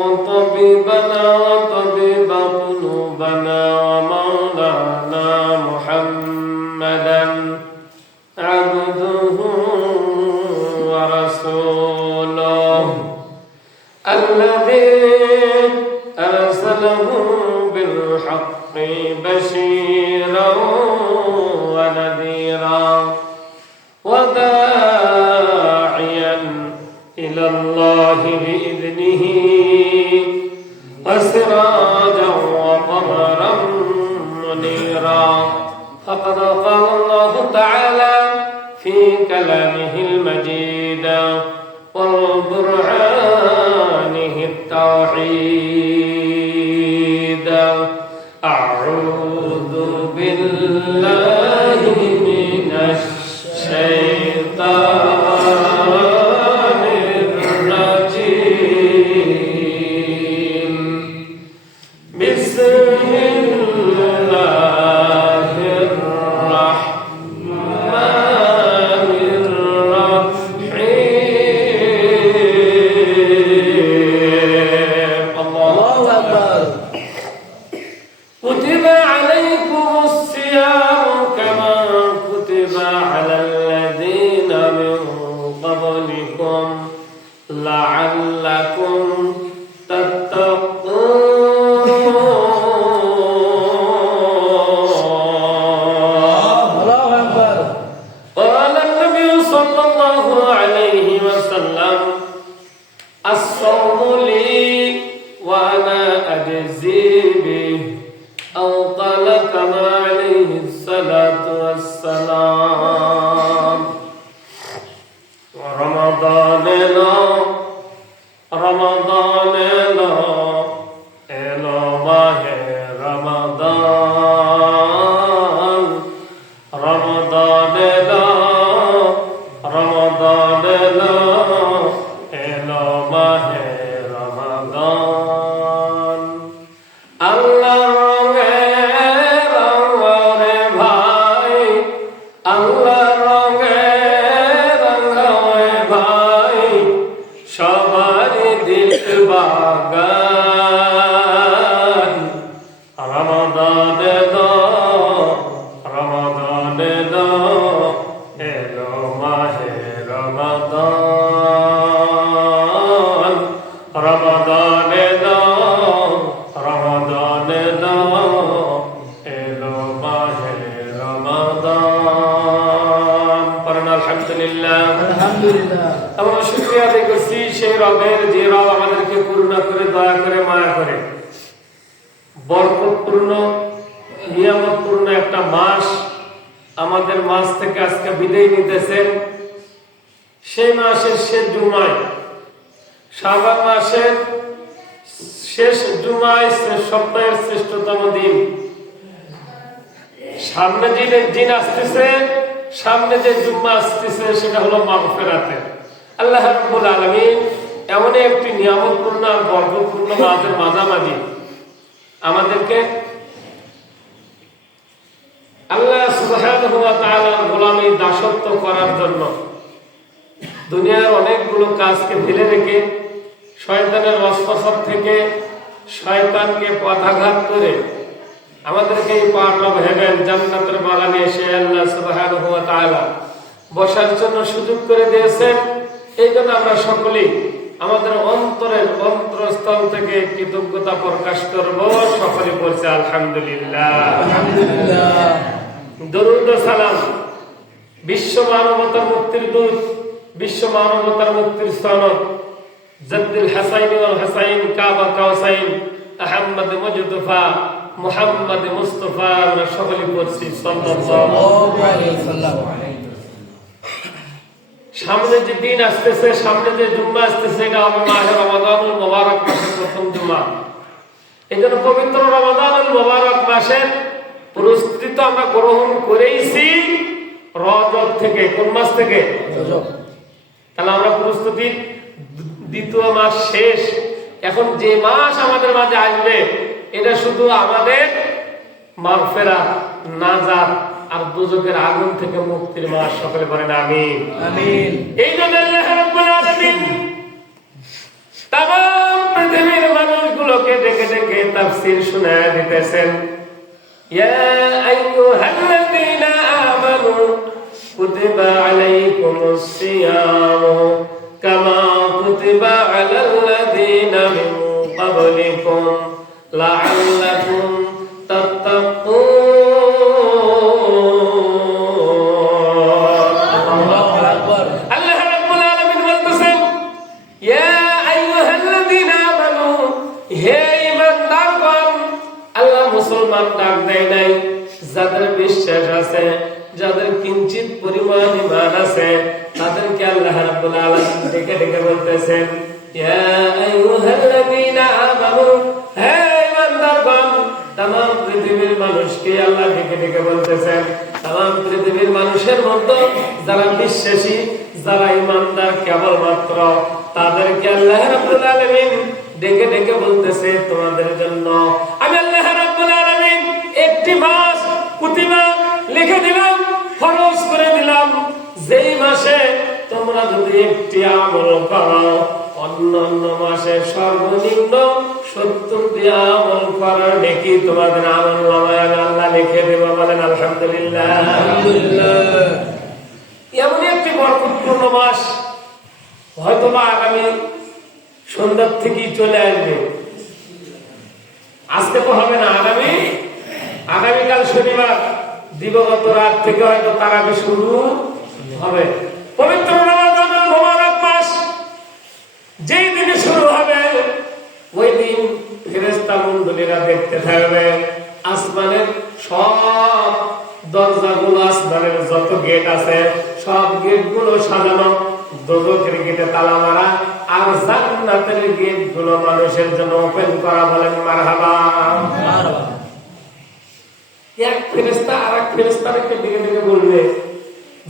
طبيبنا وطبيب قلوبنا ومولانا محمدا عبده ورسوله الذي أرسله بالحق بشيرا ونذيرا وداعيا إلى الله بإذنه وسراجا وقمرا منيرا فقد قال الله تعالى في كلامه المجيد وبرهانه التوحيد أعوذ بالله من الشيطان الرجيم بسم الله الرحمن الرحيم الله أكبر كتب عليكم الصيام كما كتب على الذين من قبلكم لعلكم تتقون الله أكبر قال النبي صلى الله عليه وسلم الصوم لي وأنا أجزي به أو قال كما عليه الصلاة والسلام رمضان এলো মাহে রমাদান রমাদান এলো মাহে রমাদান আল্লাহ রঙে রঙে ভাই আল্লাহ রঙে রঙে ভাই সবার দিল বাগান রমাদান এলো মাহে রমাদান রমাদান এলো মাহে রমাদান পড়েন আলহামদুলিল্লাহ আলহামদুলিল্লাহ। আমরা শুকরিয়া আদায় করছি সেই রবের যে রব আমাদেরকে করুণা করে দয়া করে মায়া করে বরকতপূর্ণ নিয়ামতপূর্ণ একটা মাস আমাদের মাস থেকে আজকে বিদায় নিতেছেন। সেই মাসের শেষ জুমায় শাবান মাসের শেষ জুমায় সপ্তাহের শ্রেষ্ঠতম দিন সামনে দিন আসতেছে, সামনে যে জুম্মা আসতেছে সেটা হলো মাগফিরাতের। আল্লাহ রাব্বুল আলামিন এমন একটি নিয়ামতপূর্ণ আর বরকতপূর্ণ মাসের মাঝামাঝি আমাদেরকে আল্লাহ সুবহানাহু ওয়া তাআলার গোলামি দাসত্ব করার জন্য দুনিয়ার অনেকগুলো কাজকে ফেলে রেখে শয়তানের ওয়াসওয়াসা থেকে শয়তানকে পথাঘাত করে আমাদেরকে এই পার্ট অফ হেভেন জান্নাতের বাগানে এসে আল্লাহ সুবহানাহু ওয়া তাআলা বসার জন্য সুযোগ করে দিয়েছেন। এই জন্য আমরা সকলেই আমাদের অন্তরের অন্তরস্থল থেকে কৃতজ্ঞতা প্রকাশ করব। সকলে বলছে আলহামদুলিল্লাহ আলহামদুলিল্লাহ। দরুদ ও সালাম বিশ্ব মানবতার মুক্তির দূত, বিশ্ব মানবতার মুক্তির সনদ জাদ্দুল হাসাইন ওয়াল হাসাইন কাবা কাউসাইন আহমদ মুজতফা মুহাম্মদ মুস্তাফা আমরা সকলে পড়ছি সাল্লাল্লাহু আলাইহি ওয়াসাল্লাম। সামনে যে দিন আসতেছে, সামনে যে জুম্মা আসতেছে, এটা হবে মাহে রমাদানুল মুবারক মাসের প্রথম জুম্মা। এজন্য পবিত্র রমাদানুল মুবারক মাসের প্রস্তুতি তো আমরা গ্রহণ করেইছি রজব থেকে। কোন মাস থেকে? রজব। তাহলে আমরা প্রস্তুতির দ্বিতীয় মাস শেষ। এখন যে মাস আমাদের মাঝে আসবে এটা শুধু আমাদের মাগফিরাত, নাজাত আর দুজকের আগুন থেকে মুক্তির মাস। সকলে বলেন আমিন। আমিন। এই জন্য আল্লাহ রাব্বুল আলামিন তামাম পৃথিবীর গুলোকে ডেকে ডেকে তাফসীর শোনায় দিতেছেন। ইয়া আইয়ুহাল্লাযীনা আমানু কুতিবা আলাইকুমুস সিয়ামু কামা কুতিবা আলাল্লাযীনা মিন ক্বাবলিকুম লাআল্লাকুম তাত্তাকুন। মুসলমান ডাক দেয় নাই, যাদের বিশ্বাস আছে, যাদের কিঞ্চিত পরিমাণ ঈমান আছে, তাদেরকে আল্লাহ রাব্বুল আলামিন ডেকে ডেকে বলতেছেন, ইয়া আইয়ুহাল্লাযীনা আমানু, হে ঈমানদারগণ। तमाम পৃথিবীর মানুষকে আল্লাহ ডেকে ডেকে বলতেছেন, तमाम পৃথিবীর মানুষের মধ্যে যারা বিশ্বাসী, যারা ঈমানদার কেবলমাত্র তাদেরকে আল্লাহ রাব্বুল আলামিন ডেকে ডেকে বলতেছে, তোমাদের জন্য আমি আল্লাহ রাব্বুল আলামিন একটি মাস কুতিবা লিখে দিলাম, ফরজ করে দিলাম, যেই মাসে তোমরা যদি একটি আমল করো, অন্যান্য মাসে সর্বনিম্ন 70টি আমল করার নেকি তোমাদের আমলনামায় আল্লাহ লিখে দেব। বলেন আলহামদুলিল্লাহ। আলহামদুলিল্লাহ। এমন একটি বরকতপূর্ণ মাস হয়তোবা আগামী সন্ধ্যার থেকেই চলে আসবে। আজকে তো হবে না, আগামীকাল শনিবার দিবগত রাত থেকে হয়তো তারাবি শুরু হবে। পবিত্র রমাদানুল মুবারক মাস যেই দিনে শুরু হবে, ওই দিন ফেরেশতা মণ্ডলীরা দেখতে থাকবে আসমানের সব দরজাগুলো, আসমানের যত গেট আছে সব গেটগুলো সাজানো, দোজখের গেটে তালা মারা, আর জান্নাতের গেটগুলো মানুষের জন্য ওপেন করা। বলেন মারহাবা। এক ফেরেশতা আরেক ফেরেশতাকে ডেকে ডেকে বলবে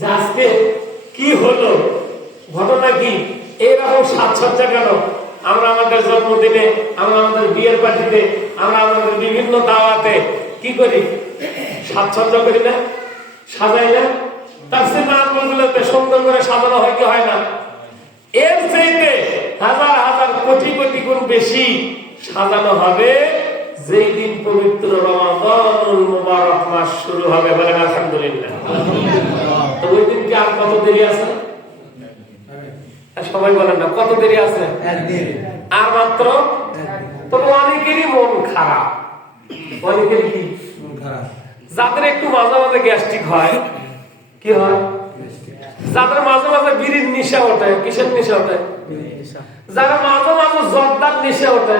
যে আজকে কি হলো, ঘটনা কি, এইরকম সাজসজ্জা কেন? আমরা আমাদের জন্মদিনে, আমরা আমাদের বিয়ের পার্টিতে, আমরা আমাদের বিভিন্ন দাওয়াতে কি করি? সাজসজ্জা করি না, সাজাই না? তাফসীর আমলগুলোতে সুন্দর করে সাজানো হয় কি হয় না? এর চাইতে হাজার হাজার কোটি কোটি গুণ বেশি সাজানো হবে যেই দিন পবিত্র রমাদানুল মুবারক মাস শুরু হবে। বলেন আলহামদুলিল্লাহ। তো ওই দিন কি আর কত দেরি আছে? সবাই বলেন না, কত দেরি আছে? আর মাত্র। তবে অনেকেরই মন খারাপ। অনেকেরই কি খারাপ? যাদের একটু মাঝে মাঝে গ্যাস্ট্রিক হয়, কি হয়? যাদের মাঝে মাঝে বিড়ির নেশা ওঠে, কিসের নেশা ওঠে? যারা মাঝে মাঝে জর্দার নেশা ওঠে,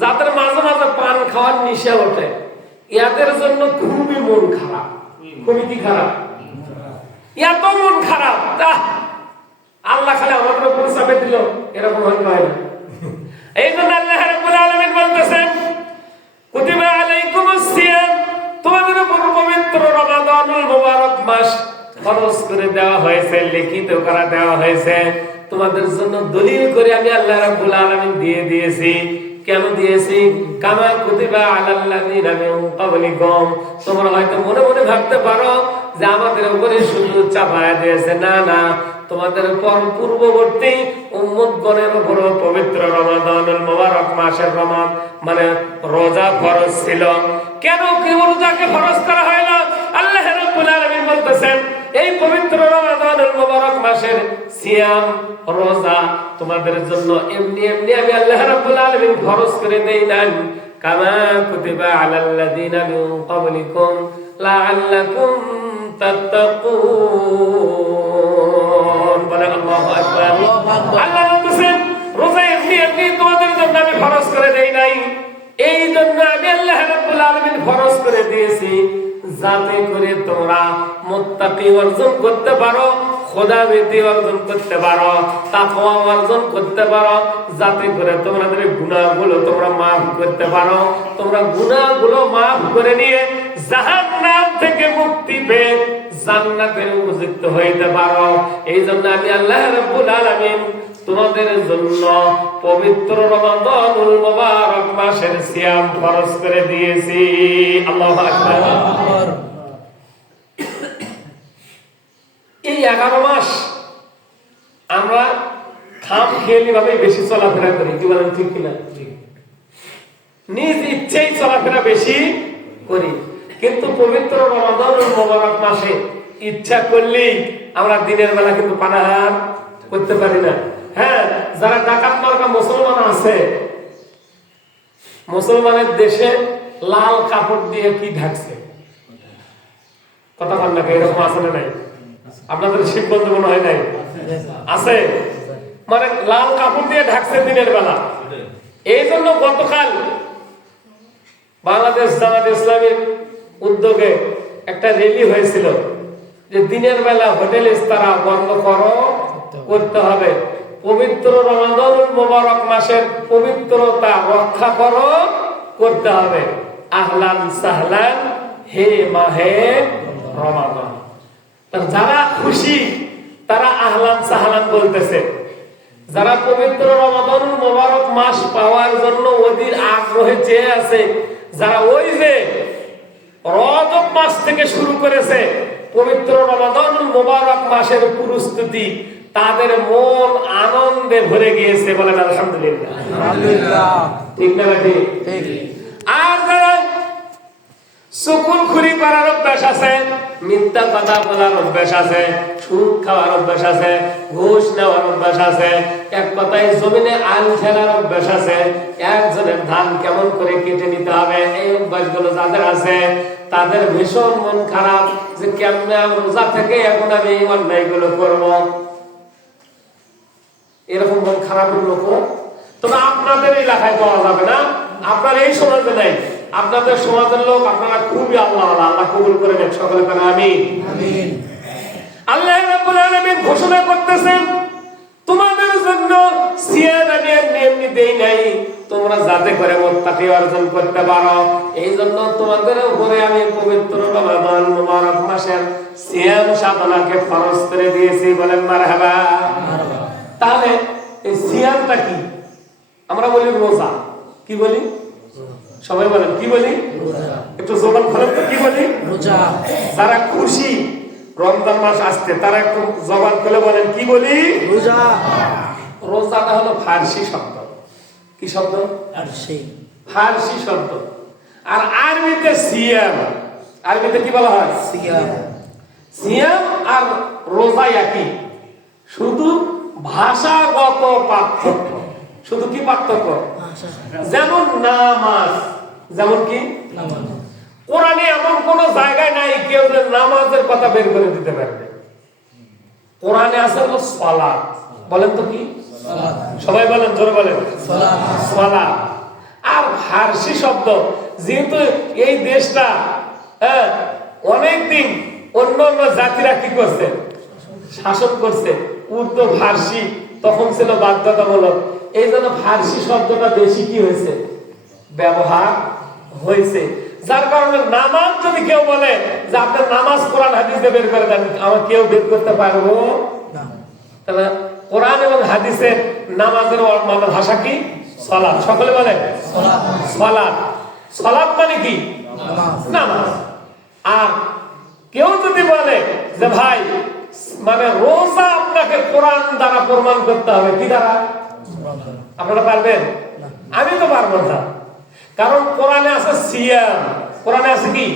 যাদের মাঝে মাঝে পান খাওয়ার নেশা ওঠে, এদের জন্য খুবই মন খারাপ। খুবই কি খারাপ? এত মন খারাপ, আল্লাহ খালি আমাদের উপরে চাপে দিল, এরকম হয় না। এই জন্য আল্লাহ রাব্বুল আলামিন বলতেছেন, কুতিবা আলাইকুমুস সিয়াম, তোমাদের উপর পবিত্র রমাদানুল মুবারক মাস ফরজ করে দেওয়া হয়েছে, লিখিত করা দেওয়া হয়েছে তোমাদের জন্য দলিল করে আমি আল্লাহ রাব্বুল আলামিন দিয়ে দিয়েছি। কেন দিয়েছি? কামা কুতিবা আলাল্লাযীনা মিন ক্বাবলিকুম। তোমরা হয়তো মনে মনে ভাবতে পারো যে আমাদের উপরে শুধু চাপায়া দিয়েছে, না না, তোমাদের পূর্ববর্তী উম্মতগণের উপর পবিত্র রমাদানুল মুবারক মাসের মানে রোজা ফরজ ছিল। কেন কি রোজাকে ফরজ করা হয় না? আল্লাহ রাব্বুল আলামিন বলতেছেন, এই পবিত্র রমাদানুল মুবারক মাসের সিয়াম, রোজা তোমাদের জন্য এমনি এমনি আমি আল্লাহ রাব্বুল আলামিন ফরজ করে দেই নাই, কামা কুতিবা আলাল্লাযীনা মিন ক্বাবলিকুম লাআল্লাকুম তাত্তাকুন। বলেন আল্লাহু আকবার। আল্লাহ বলতেছেন, রোজা এমনি এমনি তোমাদের জন্য আমি ফরজ করে দেই নাই, এই জন্য আমি আল্লাহ রাব্বুল আলামিন ফরজ করে দিয়েছি যাতে করে তোমরা মুত্তাকি অর্জন করতে পারো, খোদাভীতি অর্জন করতে পারো, তাকওয়া অর্জন করতে পারো, যাতে করে তোমাদের গুনাহগুলো তোমরা মাফ করতে পারো, তোমরা গুনাহগুলো মাফ করে নিয়ে জাহান্নাম থেকে মুক্তি পেয়ে জান্নাতের উপযুক্ত হইতে পারো। এই জন্য আমি আল্লাহ রাব্বুল আলামিন তোমাদের জন্য পবিত্র রমাদানুল মুবারক মাসের সিয়াম ফরজ করে দিয়েছি। আল্লাহু আকবার। এই 11 মাস আমরা খামখেয়ালি ভাবে বেশি চলাফেরা করি, কি বলেন ঠিক কিনা? নিজ ইচ্ছেই চলাফেরা বেশি করি, কিন্তু পবিত্র রমাদানুল মুবারক মাসে ইচ্ছা করলেই আমরা দিনের বেলা কিন্তু পানাহার করতে পারি না। হ্যাঁ, যারা ডাকাত মার্কা মুসলমান আছে, মুসলমানের দেশে লাল কাপড় দিয়ে কি ঢাকছে, কথা বল না, এরকম আছে না নাই? আপনাদের শিববন্ধু মনে হয় নাই? আছে, মানে লাল কাপড় দিয়ে ঢাকছে দিনের বেলা। এই জন্য গতকাল বাংলাদেশ জামাত ইসলামীর উদ্যোগে একটা র্যালি হয়েছিল যে দিনের বেলা হোটেল ইস্তারা বন্ধ করতে হবে, পবিত্র রমাদানুল মুবারক মাসের পবিত্রতা রক্ষা করতে হবে। আহলান সাহলান হে মাহে রমাদান। যারা খুশি তারা আহলান সাহলান বলতেছে, যারা পবিত্র রমাদানুল মুবারক মাস পাওয়ার জন্য অধীর আগ্রহে চেয়ে আছে, যারা ওই যে রজব মাস থেকে শুরু করেছে পবিত্র রমাদানুল মুবারক মাসের প্রস্তুতি, তাদের মন আনন্দে ভরে গিয়েছে, বলেন আলহামদুলিল্লাহ। ঠিক না ঠিক? আর যারা সুকুলখুরি করার অভ্যাস আছে, মিথ্যা কথা বলার অভ্যাস আছে, সুদ খাওয়ার অভ্যাস আছে, ঘুষ নেওয়ার অভ্যাস আছে, এক কথায় জমিনে আল ফেলার অভ্যাস আছে, একজনের ধান কেমন করে কেটে নিতে হবে, এই অভ্যাসগুলো যাদের আছে তাদের ভীষণ মন খারাপ যে কেমনে রোজা থেকে এখন আমি এই অন্যায়গুলো করবো। এরকম মন খারাপের লোক তবে আপনাদের এলাকায় পাওয়া যাবে না, আপনার এই সমাজে নাই। আপনাদের সমাজের লোক আপনারা খুবই আল্লাহ আল্লাহ কবুল করে নেন, সকলে বলেন আমিন। আল্লাহ রাব্বুল আলামিন ঘোষণা করতেছেন, তোমাদের জন্য সিয়াম আমি এমনি দেই নাই, তোমরা যাতে করে মুত্তাকি অর্জন করতে পারো, এই জন্য তোমাদের উপরে আমি পবিত্র রমাদান মুবারক মাসের সিয়াম সাধনাকে ফরজ করে দিয়েছি, বলেন মারহাবা। তাহলে এই সিয়ামটা কি? আমরা বলি রোজা, কি বলি? সবাই বলেন কি বলি? একটু জবান খোলেন তো, কি বলি? রোজা। যারা খুশি রমজান মাস আসছে তারা একটু জবান খুলে বলেন কি বলি? রোজা। রোজাটা হলো ফার্সি শব্দ। কি শব্দ? ফার্সি শব্দ। আর আরবিতে সিয়াম, আরবিতে কি বলা হয়? সিয়াম। সিয়াম আর রোজা একই, শুধু ভাষাগত পার্থক্য। শুধু কি পার্থক্য? যেমন নামাজ, যেমন কি কোরআনে এমন কোন জায়গায় নাই কেউ যে নামাজের কথা বের করে দিতে পারবে। কোরআনে আছে হলো সালাত, বলেন তো কি? সবাই বলেন, জোরে বলেন সালাত। আর ফার্সি শব্দ, যেহেতু এই দেশটা অনেকদিন অন্য অন্য জাতিরা কি করছে, শাসন করছে, উর্দু ফার্সি তখন ছিল বাধ্যতামূলক, এই জন্য ফার্সি শব্দটা বেশি কি হয়েছে, ব্যবহার হয়েছে। যার কারণে নামাজ যদি কেউ বলে যে আপনার নামাজ কোরআন হাদিসে বের করে দেন, আমার কেউ বের করতে পারবো না। তাহলে কোরআন এবং হাদিসের নামাজের ভাষা কি? সালাত। সকলে বলে সালাত। সালাত মানে কি? নামাজ। আর কেউ যদি বলে যে ভাই মানে রোজা আপনাকে কোরআন দ্বারা প্রমাণ করতে হবে, কি দ্বারা? আপনারা পারবেন? আমি তো পারবো না, কারণ কোরআনে আছে সিয়াম। কোরআনে আছে কি?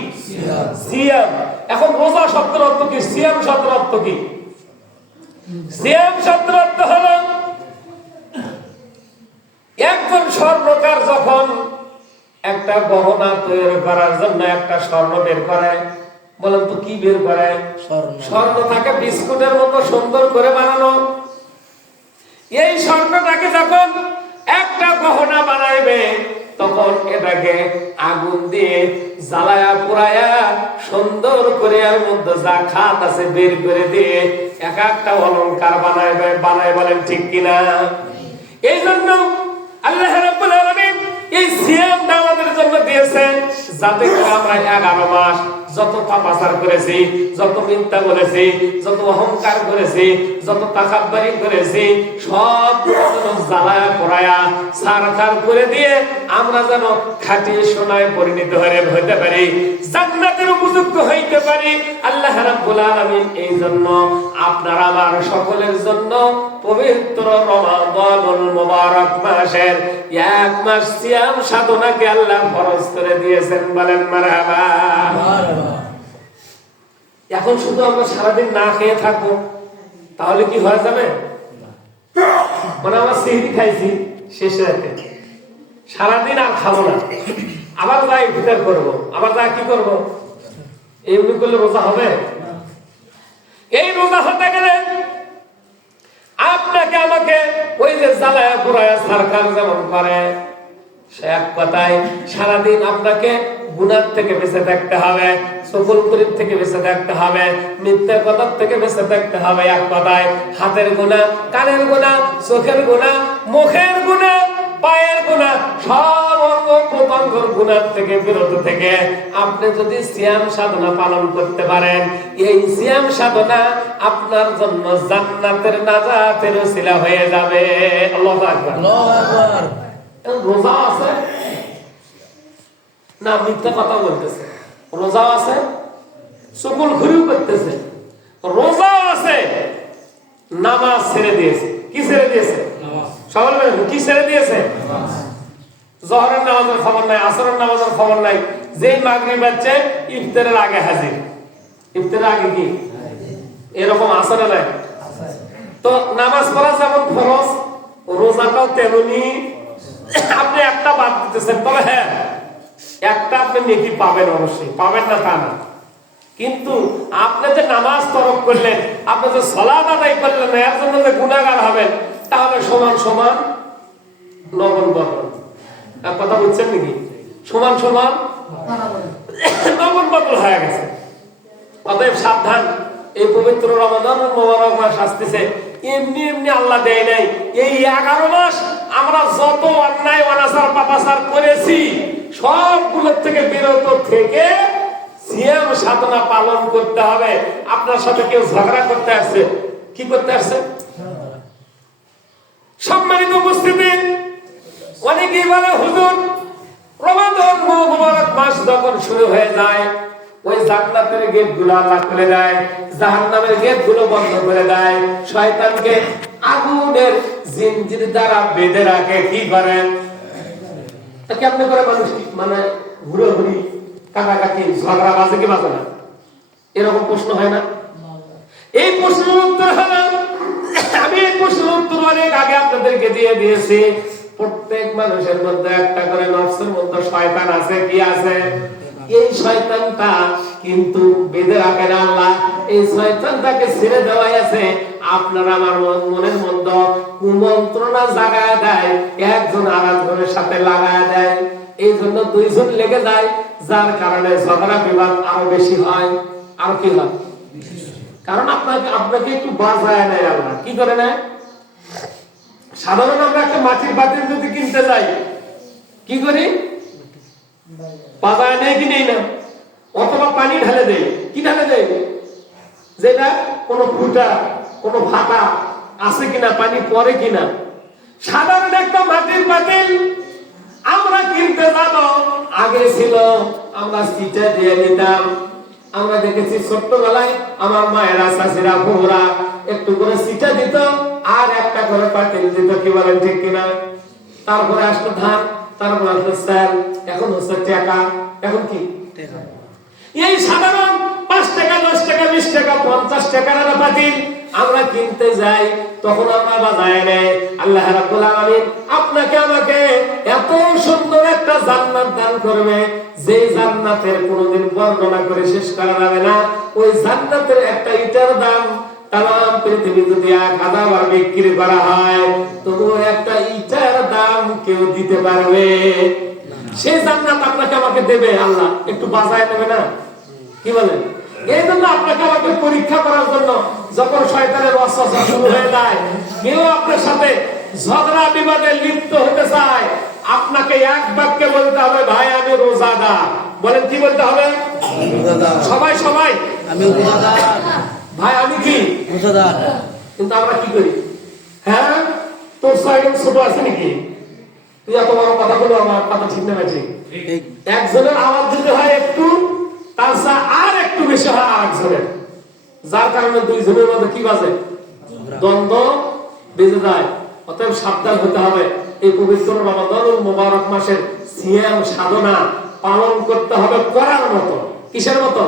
সিয়াম। এখন রোজা শব্দের অর্থ কি? সিয়াম শব্দের অর্থ কি? সিয়াম শব্দের অর্থ হলো একজন স্বর্ণকার যখন একটা গহনা তৈরি করার জন্য একটা স্বর্ণ বের করে, বলেন তো কি বের করে? স্বর্ণ থাকে বিস্কুটের মতো সুন্দর করে বানানো। এই স্বর্ণটাকে যখন একটা গহনা বানাইবে তখন এটাকে আগুন দিয়ে জ্বালায়া পুরায়া সুন্দর করে এর মধ্যে যা খাত আছে বের করে দিয়ে এক একটা অলংকার বানাইবে, বানায়, বলেন ঠিক কিনা? এই জন্য আল্লাহ রাব্বুল আলামিন এই সিয়ামটা আমাদের জন্য দিয়েছেন যাতে করে আমরা 11 মাস যত পাপাচার করেছি, যত মিথ্যা করেছি, যত অহংকার করেছি, যত তাকাব্বুরি করেছি, সব জ্বালায়া পোড়ায়া সারখার করে দিয়ে আমরা যেন খাঁটি সোনায় পরিণত হতে পারি, জান্নাতের উপযুক্ত হইতে পারি। আল্লাহ রাব্বুল আলামিন এই জন্য আপনার আমার সকলের জন্য পবিত্র রমাদানুল মুবারক মাসের 1 মাস সিয়াম সাধনাকে আল্লাহ ফরজ করে দিয়েছেন। বলেন মারহাবা। এখন শুধু আমরা সারাদিন না খেয়ে থাকবো তাহলে কি হয়ে যাবে? মানে আমরা সিহরি খাইছি শেষ রাতে, সারাদিন আর খাবো না, আবার যা ইফতার করবো, আবার যা কি করবো, এমনি করলে রোজা হবে? এই রোজা হতে গেলে আপনাকে আমাকে ওই যে জ্বালায়া পোড়ায়া সরকার যেমন করে, সে এক কথায় সারাদিন আপনাকে গুনাহ থেকে বেঁচে থাকতে হবে, চগলখড়ির থেকে বেঁচে থাকতে হবে, মিথ্যা কথার থেকে বেঁচে থাকতে হবে। এক কথায় হাতের গুনাহ, কানের গুনাহ, চোখের গুনাহ, মুখের গুনাহ, পায়ের গুনাহ, সব অঙ্গ প্রত্যঙ্গের গুনাহ থেকে বিরত থেকে আপনি যদি সিয়াম সাধনা পালন করতে পারেন, এই সিয়াম সাধনা আপনার জন্য জান্নাতের নাজাতের ওসিলা হয়ে যাবে। আল্লাহু আকবার, আল্লাহু আকবার। রোজা আছে না মিথ্যা কথা বলতেছে, রোজা আছে চগলখড়িও করতেছে, রোজা আছে নামাজ ছেড়ে দিয়েছে। কি ছেড়ে দিয়েছে? সবাই বলেন কি ছেড়ে দিয়েছে? জোহরের নামাজের খবর নাই, আসরের নামাজের খবর নাই, যেই মাগরিব হচ্ছে ইফতারের আগে হাজির। ইফতারের আগে কি এরকম আসরে নাই? তো নামাজ পড়া যেমন ফরজ, রোজাটাও তেমনি। আপনি একটা বাদ দিতেছেন, তবে হ্যাঁ একটা আপনি নেকি পাবেন, অবশ্যই পাবেন না তা না, কিন্তু আপনি যে নামাজ তরক করলেন, আপনি যে সালাত আদায় করলেন না, এর জন্য যে গুনাহগার হবেন, তাহলে সমান সমান লবণ বদল। কথা বুঝছেন নাকি? সমান সমান লবণ বদল হয়ে গেছে। অতএব সাবধান, এই পবিত্র রমাদানুল মুবারক মাস আসতেছে, এমনি এমনি আল্লাহ দেয় নাই। এই 11 মাস আমরা যত অন্যায় অনাচার পাপাচার করেছি সবগুলোর থেকে বিরত থেকে সিয়াম সাধনা পালন করতে হবে। আপনার সাথে কেউ ঝগড়া করতে আসছে, কি করতে আসছে? সম্মানিত উপস্থিতি, অনেকেই বলে হুজুর রমাদান মুবারক মাস যখন শুরু হয়ে যায়, ওই জান্নাতের গেট গুলো আল্লাহ খুলে দেয়, জাহান্নামের গেট গুলো বন্ধ করে দেয়, শয়তানকে আগুনের জিনজির দ্বারা বেঁধে রাখে। কি করেন? কেমনে করে মানুষ মানে ঘুরোঘুরি, কাটাকাটি, ঝগড়া বাজে কি বাজে না? এরকম প্রশ্ন হয় না? এই প্রশ্নের উত্তর হলো, আমি এই প্রশ্নের উত্তর অনেক আগে আপনাদেরকে দিয়ে দিয়েছি। প্রত্যেক মানুষের মধ্যে একটা করে নফসের মধ্যে শয়তান আছে। কি আছে? এই শয়তানটা কিন্তু বেঁধে রাখে না আল্লাহ, এই শয়তানটাকে ছেড়ে দেওয়াই আছে আপনার আমার মনের মধ্যে কুমন্ত্রণা জাগায় দেয়, একজন আরেকজনের সাথে লাগায় দেয়। এই জন্য দুইজন লেগে যায়, যার কারণে ঝগড়া বিবাদ আরো বেশি হয়। আর কি হয়? কারণ আপনাকে একটু বাজায় নেয় আল্লাহ। কি করে নেয়? সাধারণ আমরা একটা মাটির পাতিল যদি কিনতে যাই, কি করি? বাজায় নেই কি নেই না, অথবা পানি ঢেলে দেয়। কি ঢেলে দেয়? যেটা কোনো ফুটা, কোনো ফাটা আছে কিনা, পানি পড়ে কিনা। সাধারণ একটা মাটির পাতিল আমরা কিনতে যাব, আগে ছিল আমরা সিটা দিয়ে নিতাম। আমরা দেখেছি ছোট্টবেলায় আমার মায়েরা, চাচিরা, বউরা একটু করে সিটা দিত আর একটা করে পাতিল দিত। কি বলেন ঠিক কিনা? তারপরে আসলো ধান, তারপরে আসলো চাল, এখন হচ্ছে টাকা। এখন কি? এই সাধারণ 5 টাকা, 10 টাকা, 20 টাকা, 50 টাকার পাতিল আমরা কিনতে যাই, তখন আমরা বাজায় নেই। আল্লাহ রাব্বুল আলামিন আপনাকে আমাকে এত সুন্দর একটা জান্নাত দান করবে, যে জান্নাতের কোনোদিন বর্ণনা করে শেষ করা যাবে না। ওই জান্নাতের একটা ইটার দাম তাম পৃথিবী যদি 1000 বার বিক্রি করা হয়, তবুও একটা ইটার দাম কেউ দিতে পারবে? সেই জান্নাত আপনাকে আমাকে দেবে আল্লাহ, একটু বাজায় দেবে না? কি বলেন? এই জন্য আপনাকে আমাকে পরীক্ষা করার জন্য যখন শয়তানের ওয়াসওয়াসা শুরু হয়ে যায়, কেউ আপনার সাথে ঝগড়া বিবাদে লিপ্ত হতে চায়, আপনাকে এক বাক্যে বলতে হবে, ভাই আমি রোজাদার। বলেন কি বলতে হবে? সবাই সবাই আমি রোজাদার। ভাই আমি কি রোজাদার। কিন্তু আমরা কি করি? হ্যাঁ, তোর সাইকেল ছোট আছে নাকি? তুই এত বড় কথা বলো, আমার কথা ঠিক না ঠিক? ঠিক। একজনের আওয়াজ দিতে হয় একটু, তার চেয়ে আর একটু বেশি হয় আরেকজনের, যার কারণে দুইজনের মধ্যে কি বাজে? দ্বন্দ্ব বেজে যায়। অতএব সাবধান হতে হবে। এই পবিত্র রমাদানুল মুবারক মাসের সিয়াম সাধনা পালন করতে হবে করার মতো। কিসের মতো?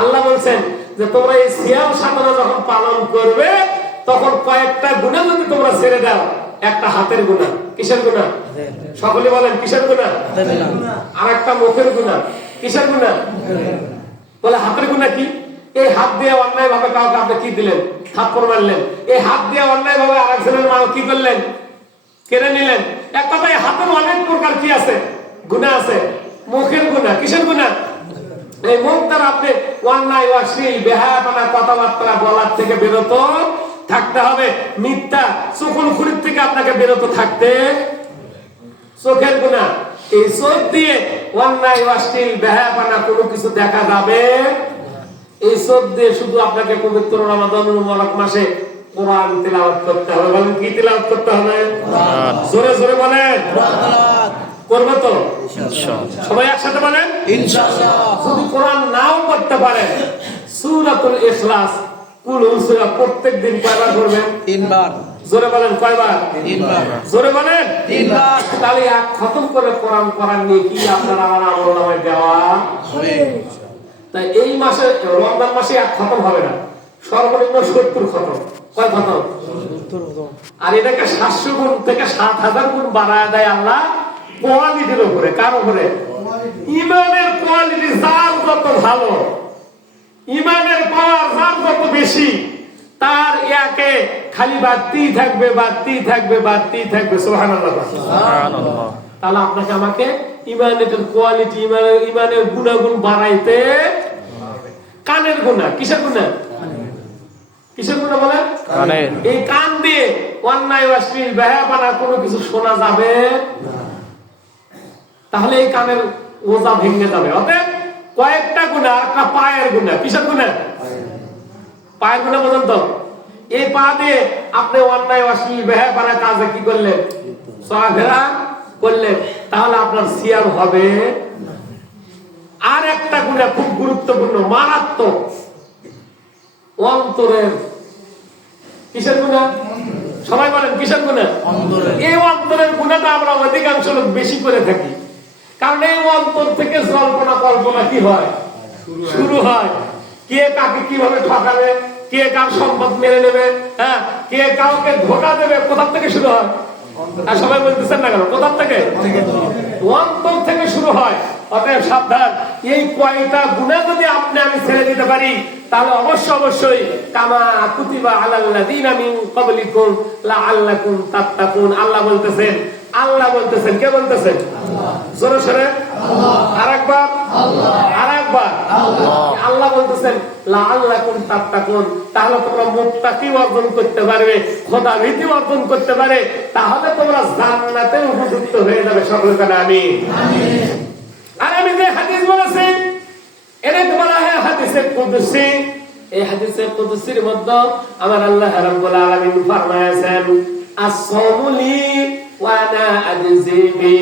আল্লাহ বলছেন যে তোমরা এই সিয়াম সাধনা যখন পালন করবে, তখন কয়েকটা গুনাহ যদি তোমরা ছেড়ে দাও, একটা হাতের গুনাহ। কিসের গুনাহ? সকলে বলেন কিসের গুনাহ? আর একটা মুখের গুনাহ। কিসের গুনাহ? বলে হাতের গুনাহ কি? এই হাত দিয়ে অন্যায় ভাবে কাউকে আপনি কি দিলেন? থাপ্পড় মারলেন। এই হাত দিয়ে অন্যায় ভাবে আরেকজনের মাল কি করলেন? কেড়ে নিলেন। এক কথায় হাতের অনেক প্রকার কি আছে? গুনাহ আছে। মুখের গুনাহ। কিসের গুনাহ? এই মুখ দ্বারা আপনি অন্যায়, অশ্লীল, বেহায়াপনা কথাবার্তা বলার থেকে বিরত থাকতে হবে। মিথ্যা চুগলখড়ির থেকে আপনাকে বিরত থাকতে। চোখের গুনাহ, এই চোখ দিয়ে অন্যায়, অশ্লীল, বেহায়াপনা কোনো কিছু দেখা যাবে। এই চোখ দিয়ে শুধু আপনাকে পবিত্র রমাদানুল মুবারক মাসে কোরআন তিলাওয়াত করতে হবে। বলেন কি তিলাওয়াত করতে হবে? জোরে জোরে বলেন। করবে তো সবাই একসাথে বলেন ইনশাআল্লাহ। যদি কোরআন নাও পড়তে পারেন, সূরাতুল ইখলাস, কুল সূরা প্রত্যেকদিন কয়বার করবেন? 3 বার। জোরে বলেন কয়বার? 3 বার। জোরে বলেন 3 বার। তাহলে এক খতম করে কোরআন পড়ার নিয়ে কি আপনার আমার আমলনামায় দেওয়া হবে। তাই এই মাসে রমজান মাসে এক খতম হবে না, সর্বনিম্ন 70 খতম। কয় খতম? আর এটাকে 700 গুণ থেকে 7000 গুণ বাড়ায় দেয় আল্লাহ কোয়ালিটির উপরে। কার উপরে? ইমানের কোয়ালিটি যার যত ভালো, ইমানের পাওয়ার যার যত বেশি, তার ইয়াকে খালি বাড়তেই থাকবে, বাড়তেই থাকবে, বাড়তেই থাকবে। সুবহানাল্লাহ। তাহলে আপনাকে আমাকে ইমানের কোয়ালিটি, ইমানের গুণাগুণ বাড়াইতে। কানের গুনাহ। কিসের গুনাহ? কিসের গুনাহ বলেন? এই কান দিয়ে অন্যায়, অশ্লীল, বেহায়াপনা কোনো কিছু শোনা যাবে তাহলে এই কানের ওজা ভেঙে যাবে। অতএব কয়েকটা গুনাহ। একটা পায়ের গুনাহ। কিসের গুনাহ? পায়ের গুনাহ বলেন তো। এই পা দিয়ে আপনি অন্যায়, অশ্লীল, বেহায়াপনা কাজে কি করলেন? চলাফেরা করলেন, তাহলে আপনার সিয়াম হবে। আর একটা গুনাহ খুব গুরুত্বপূর্ণ, মারাত্মক, অন্তরের। কিসের গুনাহ? সবাই বলেন কিসের গুনাহ? এই অন্তরের গুনাহটা আমরা অধিকাংশ লোক বেশি করে থাকি। কারণ এই অন্তর থেকে জল্পনা কল্পনা কি হয়? শুরু হয়। কে কাকে কিভাবে ঠকাবে, কে কার সম্পদ মেরে নেবে, হ্যাঁ, কে কাউকে ধোঁকা দেবে, কোথা থেকে শুরু হয়? আর সবাই বলতেছেন না কেন? কোথা থেকে? অন্তর থেকে শুরু হয়। অতএব সাবধান। এই কয়টা গুনাহ যদি আপনি আমি ছেড়ে দিতে পারি, তাহলে অবশ্যই কামা কুতিবা আলাল্লাযিনা মিন ক্বাবলিকুম লাআল্লাকুম তাত্তাকুন। আল্লাহ বলতেছেন, আল্লাহ বলতেছেন। কে বলতেছেন? জোরে সরে আরেকবার, আরেকবার। আল্লাহ বলতেছেন লাআল্লাকুম তাত্তাকুন। তাহলে তোমরা মুত্তাকি অর্জন করতে পারবে, খোদা ভীতি অর্জন করতে পারে, তাহলে তোমরা জান্নাতে উপযুক্ত হয়ে যাবে। সকলে বলেন আমিন। আর আমি যে হাদিস বলেছি, এটা বলা হয় হাদিসে কুদসি। এই হাদিসে কুদসির মধ্যে আমার আল্লাহ রাব্বুল আলামিন ফরমায়েছেন, as-সাওমু লি ওয়া আনা আজজি বিহি।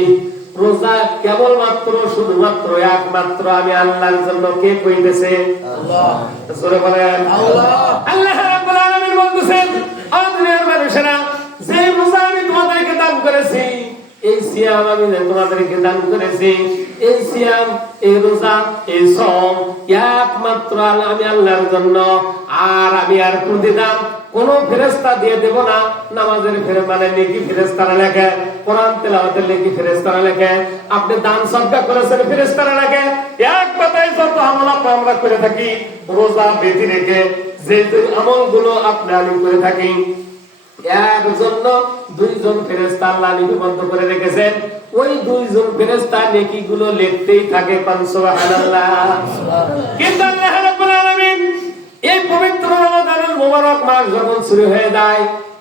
রোজা কেবলমাত্র, শুধুমাত্র, একমাত্র আমি আল্লাহর জন্য। কে কইতেছে? আল্লাহ। জোরে বলেন আল্লাহ। আল্লাহ রাব্বুল আলামিন বলতেছেন, ও দুনিয়ার মানুষেরা, যে রোজা আমি তোমাদেরকে দান করেছি, এই সিয়াম আমি তোমাদেরকে দান করেছি, এই সিয়াম, এই রোজা, এই সওম একমাত্র আমি আল্লাহর জন্য। আর আমি আর প্রতিদান কোন ফেরেশতা দিয়ে দেব না। নামাজের মানে নেকি ফেরেশতারা লেখে, কোরআন তেলাওয়াতের নেকি ফেরেশতারা লেখে, আপনি দান সদকা করেছেন ফেরেশতারা লেখে। এক কথায় যত আমল আমরা করে থাকি, রোজা বেঁধে রেখে যে আমলগুলো আপনি আমি করে থাকি, একজন না দুইজন ফেরেশতা আল্লাহ লিপিবদ্ধ করে রেখেছেন। ওই দুইজন ফেরেশতা নেকিগুলো লিখতেই থাকে। সুবহানাল্লাহ। কিন্তু আল্লাহ রাব্বুল আলামিন এই পবিত্র রমাদানুল মুবারক মাস যখন শুরু হয়ে যায়,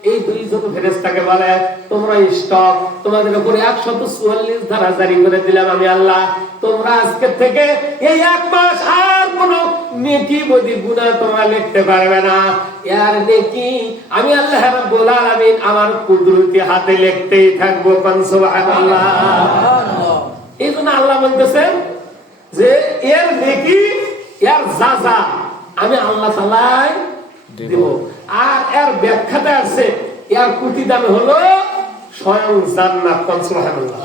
এই দুইজন ফেরেশতাকে বলে তোমরা স্টপ, তোমাদের উপরে 144 ধারা জারি করে দিলাম আমি আল্লাহ। তোমরা আজকে থেকে এই 1 মাস আর কোনো নেকি বদি গুনাহ তোমরা লিখতে পারবে না। এর নেকি আমি আল্লাহ রাব্বুল আলামিন আমার কুদরতি হাতে লিখতেই থাকবো। সুবহানাল্লাহ। এই জন্য আল্লাহ বলতেছেন যে এর নেকি এর যাজা আমি আল্লাহ তাআলাই দিব। আর এর ব্যাখ্যাতে আছে এর কোটি দাম হলো স্বয়ং জান্নাত। সুবহানাল্লাহ।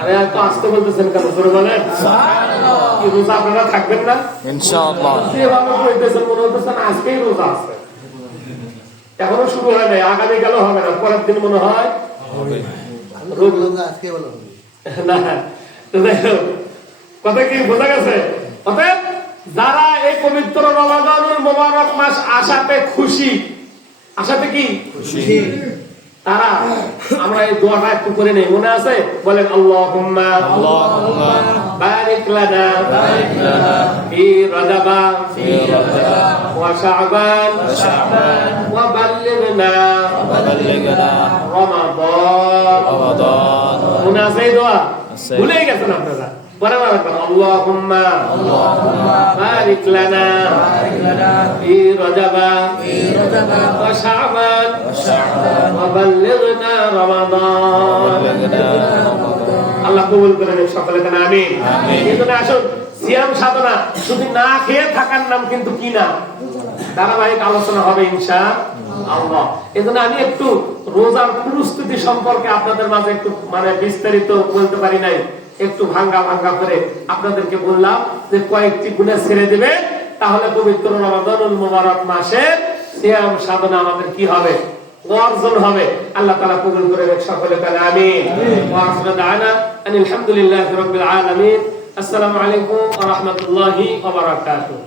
আরে এত আস্তে বলতেছেন কেন? জোরে বলেন সুবহানাল্লাহ। কি রোজা আপনারা থাকবেন না ইনশাআল্লাহ? যেভাবে কইতেছেন মনে হচ্ছে আজকেই রোজা আছে, এখনো শুরু হয় নাই, আগামী কালও হবে না, পরের দিন মনে হয় হবে। রোজা আজকে বলো না। তো দেখো কথা কি বোঝা গেছে? অতএব যারা এই পবিত্র রমাদানুল মুবারক মাস আশাতে খুশি, আশাতে কি খুশি, তারা আমরা এই দোয়াটা একটু করে নেই, মনে আছে? বলেন আল্লাহুম্মা বারিক লানা ফি রাজাবা ওয়া শাবান ওয়া বাল্লিগনা রমাদান। মনে আছে এই দোয়া? ভুলে গেছেন আপনারা? পরে বলেন আল্লাহুম্মা বারিক লানা ফি রাজাবা ওয়া শাবান ওয়া বাল্লিগনা রমাদান। আল্লাহ কবুল করে নিন সকলে, কেন আমিন। এই জন্য আসুন, সিয়াম সাধনা শুধু না খেয়ে থাকার নাম কিন্তু কি না, ধারাবাহিক আলোচনা হবে ইনশাআল্লাহ। এই জন্য আমি একটু রোজার প্রস্তুতি সম্পর্কে আপনাদের মাঝে একটু বিস্তারিত বলতে পারি নাই, একটু ভাঙ্গা ভাঙ্গা করে আপনাদেরকে বললাম যে কয়েকটি গুনাহ ছেড়ে দিবে, তাহলে পবিত্র রমাদানুল মুবারক মাসের সিয়াম সাধনা আমাদের কি হবে, অর্জন হবে। আল্লাহ তাআলা কবুল করে নেন সকলে, কালে আমিন। ওয়া আখিরু দাওয়ানা আলহামদুলিল্লাহি রাব্বিল আলামিন। আসসালামু আলাইকুম ওয়া রাহমাতুল্লাহি ওয়া বারাকাতুহু।